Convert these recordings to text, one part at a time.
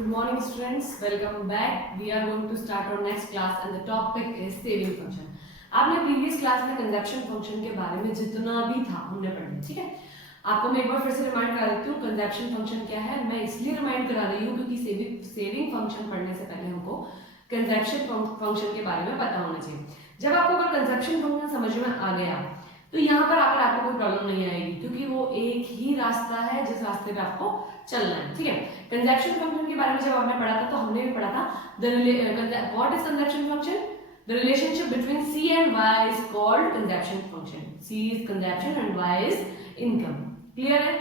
Good morning students, welcome back. We are going to start our next class and the topic is saving function. आपने previous class में consumption function के बारे में जितना भी था हमने पढ़ लिया, ठीक है। आपको मैं एक बार फिर से रिमाइंड करा देती हूँ कंजप्शन फंक्शन क्या है। मैं इसलिए रिमाइंड करा रही हूँ क्योंकि सेविंग फंक्शन पढ़ने से पहले हमको कंजप्शन फंक्शन के बारे में पता होना चाहिए। जब आपको अगर कंजप्शन फंक्शन समझ में आ गया तो यहाँ पर आकर आपको कोई प्रॉब्लम नहीं आएगी क्योंकि वो एक ही रास्ता है जिस रास्ते पे आपको चलना है, ठीक है। कंजप्शन फंक्शन के बारे में जब हमने पढ़ा था तो हमने भी पढ़ा था what is consumption function, the relationship between c and y is called consumption function. c is consumption and y is income. Clear है।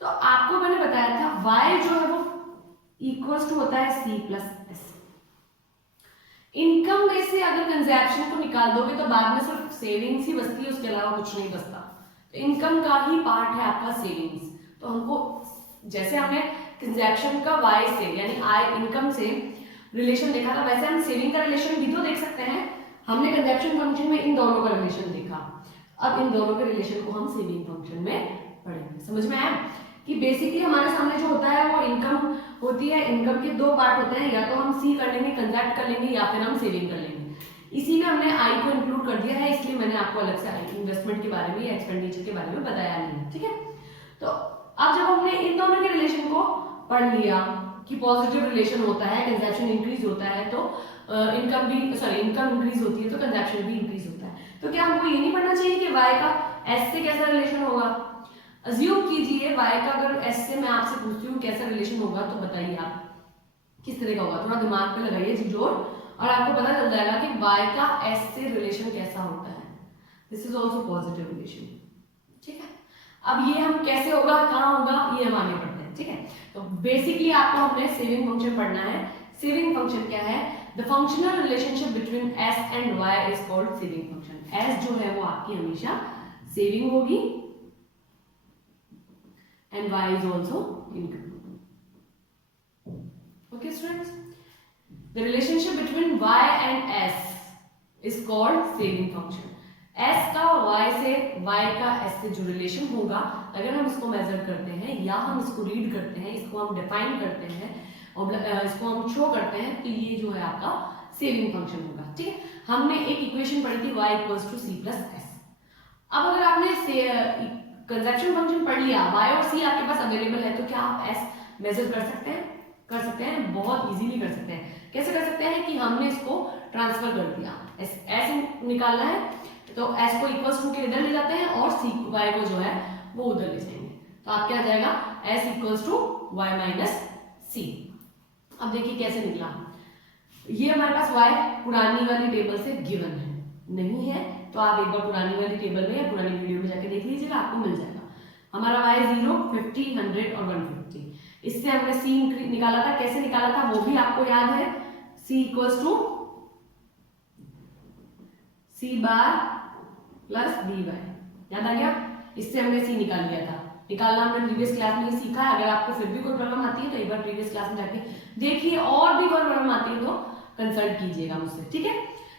तो आपको मैंने बताया था y जो है वो इक्वल्स टू होता है c प्लस s। इनकम में से अगर कंजप्शन को निकाल दोगे तो बाद में सिर्फ सेविंग्स ही बचती है, उसके अलावा कुछ नहीं बचता। तो इनकम का ही पार्ट है आपका सेविंग्स। तो हमको जैसे हमने कंजप्शन का y से यानी आई इनकम से रिलेशन देखा था, वैसे हम सेविंग का रिलेशन भी तो देख सकते हैं। हमने कंजप्शन फंक्शन में इन दोनों का रिलेशन देखा, अब इन दोनों के रिलेशन को हम सेविंग फंक्शन में पढ़ेंगे। समझ में आया कि बेसिकली हमारे सामने जो होता है वो इनकम होती है। इनकम के दो पार्ट होते हैं, या तो हम सी कर लेंगे, कंजप्ट कर लेंगे, या फिर हम सेविंग कर लेंगे। इसी में हमने आई को इंक्लूड कर दिया है, इसलिए मैंने आपको अलग से इन्वेस्टमेंट के बारे में या एक्सपेंडिचर के बारे में बताया नहीं, ठीक है। तो अब जब हमने इन दोनों के रिलेशन को पढ़ लिया कि पॉजिटिव रिलेशन होता है, कंजप्शन इंक्रीज होता है तो इनकम इंक्रीज होती है तो कंजप्शन भी इंक्रीज होता है। तो क्या हमको ये नहीं पढ़ना चाहिए कि y का s से कैसा रिलेशन होगा। अज्यूम कीजिए y का अगर s से मैं आपसे पूछती हूँ कैसा रिलेशन होगा, तो बताइए आप किस तरह का होगा। थोड़ा दिमाग पे लगाइए जोर और आपको पता चल जाएगा कि y का s से रिलेशन कैसा होता है। This is also positive relation, ठीक है। अब ये हम कैसे होगा, कहाँ होगा, ये हम आगे पढ़ते हैं, ठीक है। तो बेसिकली आपको हमने सेविंग फंक्शन पढ़ना है। सेविंग फंक्शन क्या है, the functional relationship between s and y is called saving function. s जो है वो आपकी हमेशा सेविंग होगी and y is also income. Okay students, the relationship between y and s is called saving function. s का y से, y का s से जो रिलेशन होगा, अगर हम इसको मेजर करते हैं या हम इसको रीड करते हैं, इसको हम डिफाइन करते हैं और इसको हम शो करते हैं, तो ये जो है आपका सेविंग फंक्शन होगा, ठीक है। हमने एक इक्वेशन पढ़ी थी y equals to c plus s। अब अगर आपने कंजप्शन फंक्शन पढ़ लिया, y और c आपके पास अवेलेबल है, तो क्या आप s मेजर कर सकते हैं? कर सकते हैं, बहुत इजीली कर सकते हैं। कैसे कर सकते हैं कि हमने इसको ट्रांसफर कर दिया, s निकालना है तो s को इक्वल्स टू के इधर ले जाते हैं और y को जो है वो उधर ले जाएंगे, तो आप क्या आ जाएगा s equals to y minus c। अब देखिए कैसे निकला। ये हमारे पास y पुरानी वाली टेबल से गिवन है, नहीं है तो आप एक बार पुरानी वाली टेबल में या पुरानी वीडियो में जाके देख लीजिएगा, आपको मिल जाएगा। हमारा y 0, 50, 100 और 150। इससे हमने c निकाला था, कैसे निकाला था वो भी आपको याद है। c equals to c bar plus dy, याद आ गया। इससे हमने c निकाल लिया था, निकालना हमने प्रीवियस क्लास में ही सीखा है। अगर आपको फिर भी कोई प्रॉब्लम आती है तो एक बार प्रीवियस क्लास में जाके देखिए, और भी कोई प्रॉब्लम आती है तो कंसल्ट कीजिएगा मुझसे, ठीक है।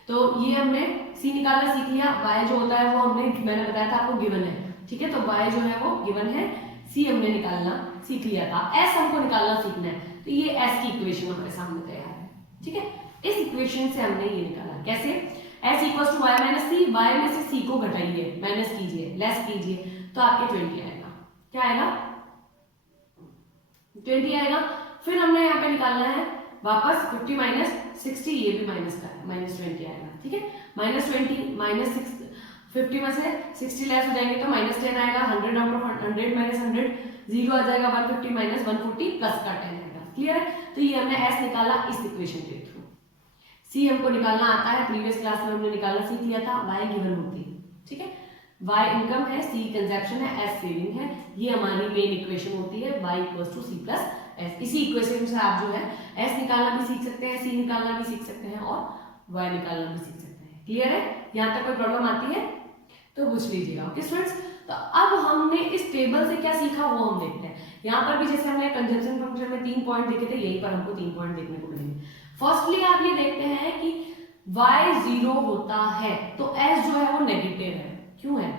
तो ये हमने c निकालना सीख लिया। y जो होता है वो मैंने बताया था आपको गिवन है, ठीक है। तो y जो है वो गिवन है, c हमने निकालना सीख लिया था, s हमको निकालना सीखना है। तो ये s की इक्वेशन हमारे सामने तैयार है, ठीक है। इस इक्वेशन से हमने ये निकाला कैसे, s equals to y minus c। y में से c को घटाइए, माइनस कीजिए, लेस कीजिए, तो आपके 20 आएगा। क्या आएगा, 20 आएगा। फिर हमने यहाँ पे निकालना है वापस 50 माइनस 60, ये भी माइनस का है, माइनस 20 आएगा, ठीक है। माइनस 20 माइनस 50 में से 60 लेस हो जाएंगे तो माइनस 10 आएगा। 100 आउट ऑफ 100 माइनस 100 जीरो आ जाएगा। 150 माइनस 140 प्लस का 10 आएगा। क्लियर है। तो ये हमने s निकाला इस इक्वेशन के थ्रू। c हमको निकालना आता है, प्रीवियस क्लास में हमने निकालना सीख लिया था। y गिवन होती है, ठीक है। y इनकम है, c कंजप्शन है, s सेविंग है। ये हमारी मेन इक्वेशन होती है y equals to c plus s। इसी इक्वेशन से आप जो है s निकालना भी सीख सकते हैं, c निकालना भी सीख सकते हैं और y निकालना भी सीख सकते हैं। क्लियर है। यहाँ तक कोई प्रॉब्लम आती है तो पूछ लीजिएगा। ओके स्टूडेंट्स, तो अब हमने इस टेबल से क्या सीखा वो हम देखते हैं। यहाँ पर भी जैसे हमने कंजप्शन फंक्शन में 3 पॉइंट देखे थे, यहीं पर हमको 3 पॉइंट देखने को मिलेंगे। फर्स्टली आप ये देखते हैं कि y 0 होता है तो s जो है वो नेगेटिव है। क्यों है,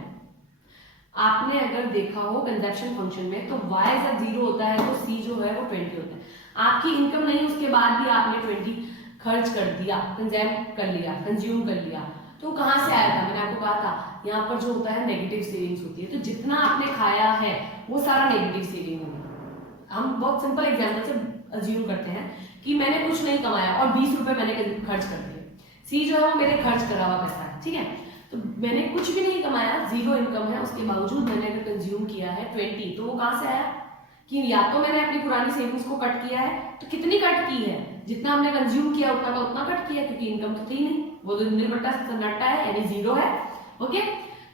आपने अगर देखा हो कंजप्शन फंक्शन में तो y जब 0 होता है तो c जो है वो 20 होता है। आपकी इनकम नहीं, उसके बाद भी आपने 20 खर्च कर दिया, कंज्यूम कर लिया, तो कहाँ से आया था? मैंने आपको कहा था यहाँ पर जो होता है नेगेटिव सेविंग्स होती है, तो जितना आपने खाया है वो सारा नेगेटिव सेविंग होगा। हम बहुत सिंपल एग्जाम्पल से अज्यूम करते हैं कि मैंने कुछ नहीं कमाया और 20 रुपए मैंने खर्च कर दिए। सी जो है वो मेरे खर्च करा हुआ पैसा है, ठीक है। तो मैंने कुछ भी नहीं कमाया, जीरो इनकम है, उसके बावजूद मैंने अगर कंज्यूम किया है 20, तो वो कहाँ से आया? कि या तो मैंने अपनी पुरानी सेविंग्स को कट किया है, तो कितनी कट की है? जितना हमने कंज्यूम किया उतना का उतना कट किया, क्योंकि इनकम तो थी नहीं, वो तो निर्भरता सन्नाटा है यानी जीरो है। ओके,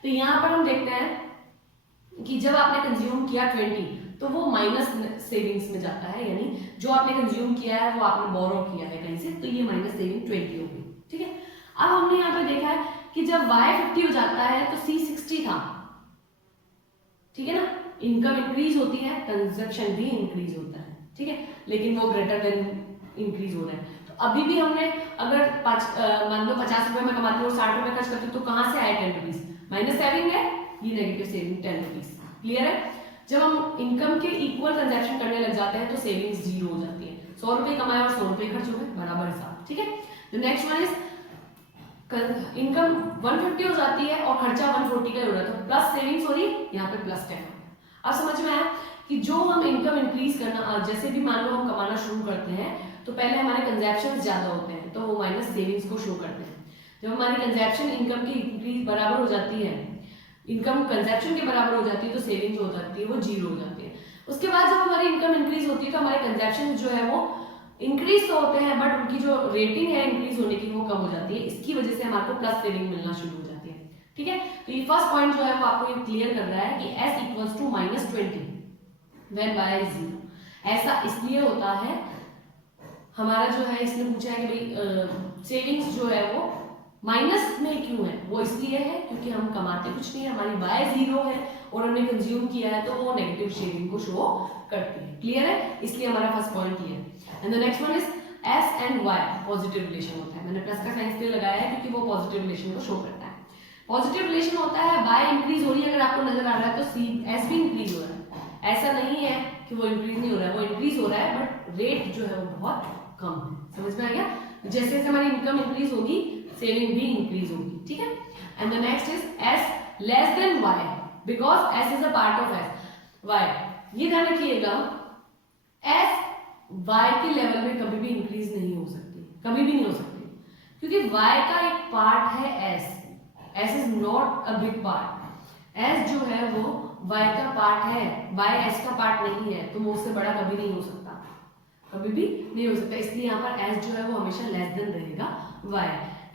तो यहाँ पर हम देखते हैं कि जब आपने कंज्यूम किया 20 तो वो माइनस सेविंग्स में जाता है, यानी जो आपने कंज्यूम किया है वो आपने बोरो किया है कहीं से, तो ये माइनस सेविंग 20 होगी, ठीक है। अब हमने यहाँ पे देखा है कि जब y 50 हो जाता है तो c 60 था, ठीक है ना। इनकम इंक्रीज होती है, कंजप्शन भी इंक्रीज होता है, ठीक है, लेकिन वो ग्रेटर देन इंक्रीज हो रहा है। तो अभी भी हमने अगर मान लो 50 रुपए में कमाते हो और 60 रुपए खर्च करते हो, तो कहाँ से आए 10 रुपीज? माइनस सेविंग है, ये नेगेटिव सेविंग 10 रुपीज। क्लियर है? जब हम इनकम के इक्वल ट्रांजैक्शन करने लग जाते हैं तो सेविंग्स जीरो हो जाती है। 100 रुपए कमाए और 100 रुपए खर्च हो गए, बराबर हिसाब, ठीक है। The next one is income 150 हो जाती है और खर्चा 140 का हो रहा है, तो प्लस सेविंग्स हो रही, यहाँ पे प्लस 10। अब समझ में आया कि जो हम इनकम इंक्रीज करना, जैसे भी मान लो हम कमाना शुरू करते हैं तो पहले हमारे कंजप्शन ज्यादा होते हैं, तो वो माइनस सेविंग्स को शो करते हैं। जब हमारी कंजप्शन इनकम की इंक्रीज बराबर हो जाती है, इनकम कंजप्शन के बराबर हो जाती है, तो सेविंग जो हो जाती है वो जीरो हो जाती है। उसके बाद जब हमारी इनकम इंक्रीज होती है तो हमारे कंजप्शन जो है वो इंक्रीज तो होते हैं, बट उनकी जो रेटिंग है इंक्रीज होने की वो कम हो जाती है। इसकी वजह से हमारे को प्लस सेविंग मिलना शुरू हो जाती है, ठीक है। तो ये फर्स्ट पॉइंट जो है वो आपको ये क्लियर कर रहा है कि s equals to -20 when y is 0। ऐसा इसलिए होता है, हमारा जो है इसने पूछा है कि भाई सेविंग्स जो है वो माइनस में क्यों है? वो इसलिए है क्योंकि हम कमाते कुछ नहीं है, हमारी y 0 है और हमने कंज्यूम किया है, तो वो नेगेटिव सेविंग को शो करती है। क्लियर है? इसलिए हमारा फर्स्ट पॉइंट ये है। And the next one is s and y positive relation होता है। मैंने प्लस का साइन इसलिए लगाया है क्योंकि वो पॉजिटिव रिलेशन को शो करता है। पॉजिटिव रिलेशन होता है, y इंक्रीज हो रही है अगर आपको नजर आ रहा है, तो s भी इंक्रीज हो रहा है। ऐसा नहीं है कि वो इंक्रीज नहीं हो रहा है, वो इंक्रीज हो रहा है, बट रेट जो है वो बहुत कम है। समझ में आ गया? जैसे जैसे हमारी इनकम इंक्रीज होगी, सेविंग भी इंक्रीज होगी, ठीक है। And the next is s less than y because s is a part of s y। ये ध्यान रखिएगा, s y के लेवल में कभी भी इंक्रीज नहीं हो सकती, कभी भी नहीं हो सकती, क्योंकि y का एक पार्ट है s is not a big part. s जो है वो y का पार्ट है, y s का पार्ट नहीं है, तो वो उससे बड़ा कभी नहीं हो सकता, कभी भी नहीं हो सकता। इसलिए यहाँ पर s जो है वो हमेशा लेस देन रहेगा y।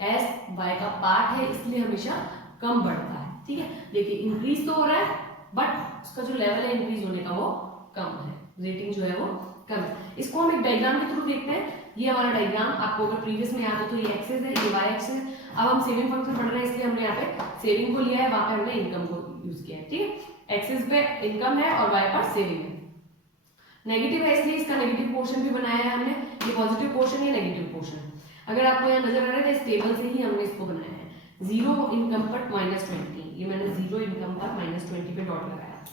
s y का पार्ट है इसलिए हमेशा कम बढ़ता है, ठीक है। देखिए इंक्रीज तो हो रहा है, बट उसका जो लेवल है इंक्रीज होने का वो कम है, रेटिंग जो है वो कम है। इसको हम एक डायग्राम के थ्रू देखते हैं। ये हमारा डायग्राम आपको अगर प्रीवियस में याद हो तो ये एक्सेस है, ये y एक्सेस है। अब हम सेविंग फंक्शन पढ़ रहे हैं इसलिए हमने यहाँ पे सेविंग को लिया है, वहां पे हमने इनकम को यूज किया है, ठीक है। एक्सेस पे इनकम है और y पर सेविंग है। नेगेटिव है इसलिए इसका नेगेटिव पोर्शन भी बनाया है हमने, ये पॉजिटिव पोर्शन है, नेगेटिव पोर्शन। अगर आपको यहाँ नजर आ रहा है तो इस टेबल से ही हमने इसको बनाया है। जीरो इनकम पर -20, ये मैंने जीरो इनकम पर -20 पे डॉट लगाया,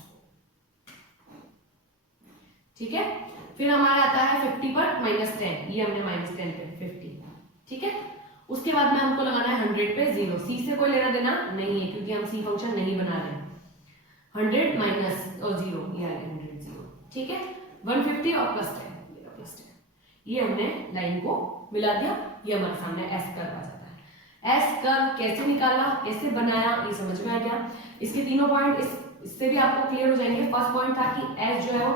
ठीक है। फिर हमारा आता है 50 पर -10, ये हमने -10 पे 50, ठीक है। उसके बाद में हमको लगाना है 100 पे 0। c से कोई लेना देना नहीं है क्योंकि हम c फंक्शन नहीं बना रहे हैं। 100 माइनस और 0, ये आ गया 100 0, ठीक है। 150 और +10, ये हमने लाइन को मिला दिया, ये हमारे सामने s कर्व आ जाता है। s कर्व कैसे निकाला, कैसे बनाया, ये समझ में आ गया। इसके तीनों पॉइंट इससे भी आपको क्लियर हो जाएंगे। फर्स्ट पॉइंट था कि s जो है वो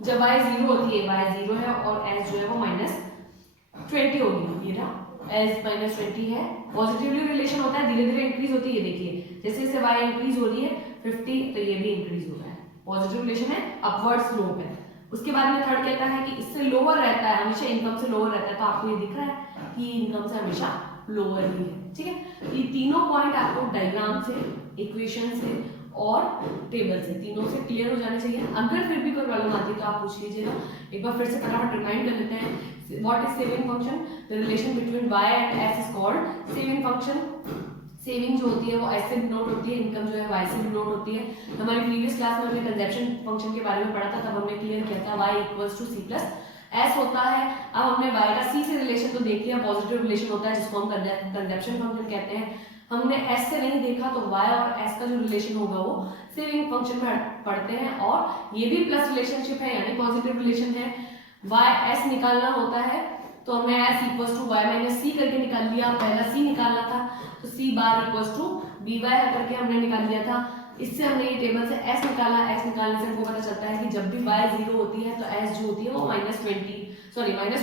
जब y 0 होती है, y 0 है और s जो है वो -20 होगी, ये ना s -20 है। पॉजिटिवली रिलेशन होता है, धीरे धीरे इंक्रीज होती है, ये देखिए जैसे जैसे y इंक्रीज हो रही है 50, तो ये भी इंक्रीज हो रहा है। पॉजिटिव रिलेशन है, अपवर्ड स्लोप है। उसके बाद में थर्ड कहता है कि इससे लोअर रहता है, हमेशा इनकम से लोअर रहता है, तो आपको ये दिख रहा है कि इनकम से हमेशा लोअर ही है, ठीक है। ये तीनों पॉइंट आपको डायग्राम से, इक्वेशन से और टेबल से, तीनों से क्लियर हो जाने चाहिए। अगर फिर भी कोई प्रॉब्लम आती है तो आप पूछ लीजिएगा। एक बार फिर से फटाफट रिमाइंड कर लेते हैं। What is saving function? The relation between y and s is called saving function. Saving जो होती है वो एस से डिनोट होती है, इनकम जो है वाई से डिनोट होती है। हमारी प्रीवियस क्लास में हमने कंजप्शन फंक्शन के बारे में पढ़ा था, तब हमने क्लियर किया था y equals to C plus S होता है। अब हमने y का c से रिलेशन तो देख लिया, पॉजिटिव रिलेशन होता है जिसको हम कंजप्शन फंक्शन कहते हैं। हमने s से नहीं देखा तो y और s का जो रिलेशन होगा वो सेविंग फंक्शन में पढ़ते हैं, और ये भी प्लस रिलेशनशिप है यानी पॉजिटिव रिलेशन है। y s निकालना होता है तो हमने s equals to y minus c करके निकाल लिया, पहला c निकालना था तो c bar equals to b y करके हमने निकाल लिया था। इससे हमने ये टेबल से s निकाला, s निकालने से हमको पता चलता है कि जब भी y 0 होती है तो s जो होती है वो -20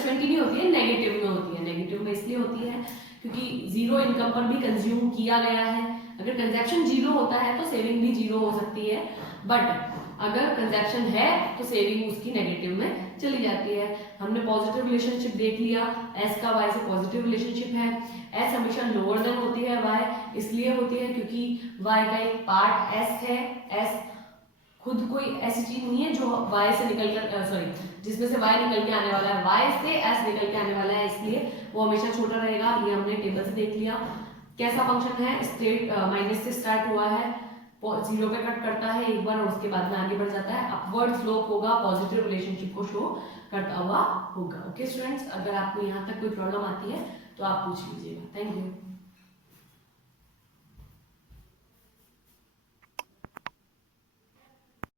नहीं होती है, नेगेटिव में होती है। नेगेटिव में इसलिए होती है क्योंकि जीरो इनकम पर भी कंज्यूम किया गया है। अगर कंजप्शन 0 होता है तो सेविंग भी 0 हो सकती है, बट अगर कंजप्शन है तो सेविंग उसकी नेगेटिव में चली जाती है। हमने पॉजिटिव रिलेशनशिप देख लिया, s का y से पॉजिटिव रिलेशनशिप है। s हमेशा लोअर देन होती है y, इसलिए होती है क्योंकि y का एक पार्ट s है। s खुद कोई ऐसी चीज नहीं है जो y से निकल कर जिसमें से y निकल के आने वाला है, y से s निकल के आने वाला है, इसलिए वो हमेशा छोटा रहेगा। ये हमने टेबल से देख लिया। कैसा फंक्शन है, स्ट्रेट माइनस से स्टार्ट हुआ है, 0 पे कट करता है एक बार और उसके बाद में आगे बढ़ जाता है। अपवर्ड स्लोप होगा, पॉजिटिव रिलेशनशिप को शो करता हुआ होगा। ओके स्टूडेंट्स, अगर आपको यहाँ तक कोई प्रॉब्लम आती है तो आप पूछ लीजिएगा। Thank you.